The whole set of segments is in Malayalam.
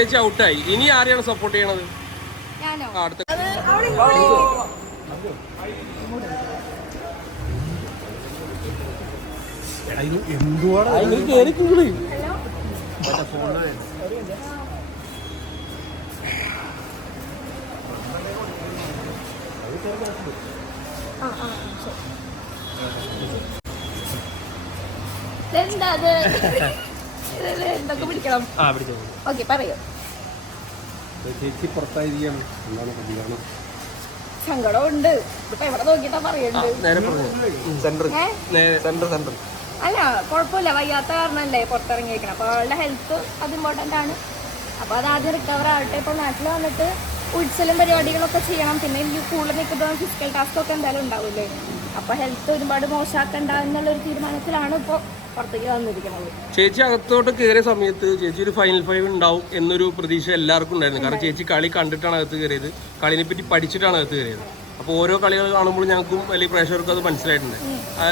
ചേച്ചി ഔട്ടായി. ഇനി ആരെയാണ് സപ്പോർട്ട് ചെയ്യണത്? അടുത്ത എന്തൊക്കെ പിടിക്കണം? ഓക്കെ പറയൂ. ചേച്ചി പുറത്തായിരിക്കുകയാണ്, എന്താണ് പ്രതികരണം? സങ്കടമുണ്ട്. ഇപ്പൊ എവിടെ നോക്കിട്ടാ പറയുന്നത്? അല്ല കുഴപ്പമില്ല, വയ്യാത്ത കാരണമല്ലേ പുറത്തിറങ്ങിയിരിക്കണം. അപ്പോൾ അവളുടെ ഹെൽത്ത് അത് ഇമ്പോർട്ടൻ്റ് ആണ്. അപ്പോൾ അത് ആദ്യം റിക്കവർ ആവട്ടെ. ഇപ്പോൾ നാട്ടിൽ വന്നിട്ട് ഉത്സവം പരിപാടികളൊക്കെ ചെയ്യണം. പിന്നെ എനിക്ക് കൂടുതൽ നിൽക്കുന്ന ഫിസിക്കൽ ടാസ്ക് ഒക്കെ എന്തായാലും ഉണ്ടാവില്ലേ. അപ്പോൾ ഹെൽത്ത് ഒരുപാട് മോശമാക്കണ്ട എന്നുള്ളൊരു തീരുമാനത്തിലാണ് ഇപ്പോൾ പുറത്തേക്ക് വന്നിരിക്കുന്നത്. ചേച്ചി അകത്തോട്ട് കയറിയ സമയത്ത് ചേച്ചി ഒരു ഫൈനൽ 5 ഉണ്ടാവും എന്നൊരു പ്രതീക്ഷ എല്ലാവർക്കും ഉണ്ടായിരുന്നു. കാരണം ചേച്ചി കളി കണ്ടിട്ടാണ് അകത്ത് കയറിയത്, കളിനെ പറ്റി പഠിച്ചിട്ടാണ് അകത്ത് കയറിയത്. അപ്പോൾ ഓരോ കളികൾ കാണുമ്പോൾ ഞങ്ങൾക്കും വലിയ പ്രേക്ഷകർക്കും അത് മനസ്സിലായിട്ടുണ്ട്.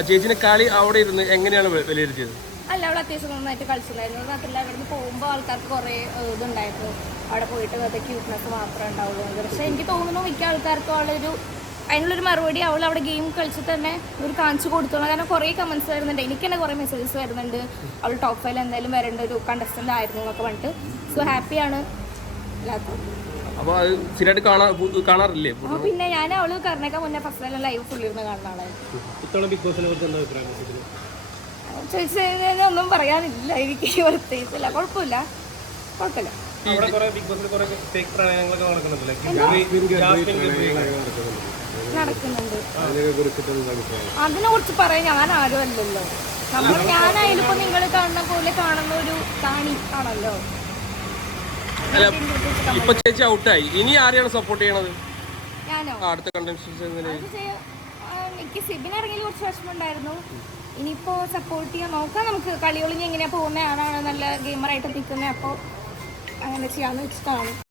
ചേച്ചിനെ കളി അവിടെ ഇരുന്ന് എങ്ങനെയാണ് വിലയിരുത്തിയത്? അല്ല, അവൾ അത്യാവശ്യം നന്നായിട്ട് കളിച്ചിട്ടുണ്ടായിരുന്നു. മാത്രമല്ല അവിടെ നിന്ന് പോകുമ്പോൾ ആൾക്കാർക്ക് കുറേ ഇതുണ്ടായിരുന്നു. അവിടെ പോയിട്ട് അതൊക്കെ ക്യൂട്ട്നെസ് മാത്രമേ ഉണ്ടാവുള്ളൂ. പക്ഷേ എനിക്ക് തോന്നുന്നു മിക്ക ആൾക്കാർക്കും അവളൊരു അതിനുള്ളൊരു മറുപടി അവൾ അവിടെ ഗെയിം കളിച്ചിട്ട് തന്നെ ഒരു കാണിച്ചു കൊടുത്തോളൂ. കാരണം കുറേ കമൻറ്റ്സ് വരുന്നുണ്ട്, എനിക്ക് തന്നെ കുറേ മെസ്സേജസ് വരുന്നുണ്ട്. അവൾ ടോപ്പ് 5 എന്തായാലും വരേണ്ട ഒരു കണ്ടസ്റ്റൻ്റ് ആയിരുന്നു എന്നൊക്കെ പറഞ്ഞിട്ട്. സോ ഹാപ്പിയാണ് എല്ലാവർക്കും. അപ്പോൾ അത് സ്ഥിരമായിട്ട് കാണാറില്ലേ? പിന്നെ ഞാൻ അവള് കറിനേക്കാൾ മുന്നേ ഫസ്റ്റ് ലൈവ് ഫുള്ളിരുന്ന് കാണുന്ന ആളായിരുന്നു. ചോദിച്ചു കഴിഞ്ഞാൽ ഒന്നും പറയാനില്ല, എനിക്ക് പ്രത്യേകിച്ചില്ല. കുഴപ്പമില്ല. നടക്കുന്നുണ്ട്. അതിനെ കുറിച്ച് പറയാൻ ഞാൻ ആരും അല്ലല്ലോ. ഞാനായാലും ഇപ്പൊ നിങ്ങൾ കാണുന്ന പോലെ കാണുന്ന ഒരു കാണി ആണല്ലോ. ഇപ്പൊ ചേച്ചി ഔട്ടായി. ഇനി ആരെയാണ് സപ്പോർട്ട് ചെയ്യണത്? ഞാനോ? അടുത്ത കണ്ടസ്റ്റൻസ് എനിക്ക് സിബിൻ ഇറങ്ങിയ കുറച്ച് വിഷമമുണ്ടായിരുന്നു. ഇനിയിപ്പോ സപ്പോർട്ട് ചെയ്യാൻ നോക്കാം. നമുക്ക് കളികളിൽ എങ്ങനെയാ പോകുന്നത്, ആരാണ് നല്ല ഗെയിമറായിട്ട് നിൽക്കുന്നത്, അപ്പോൾ അങ്ങനെ ചെയ്യാന്ന് വെച്ചിട്ടാണ്.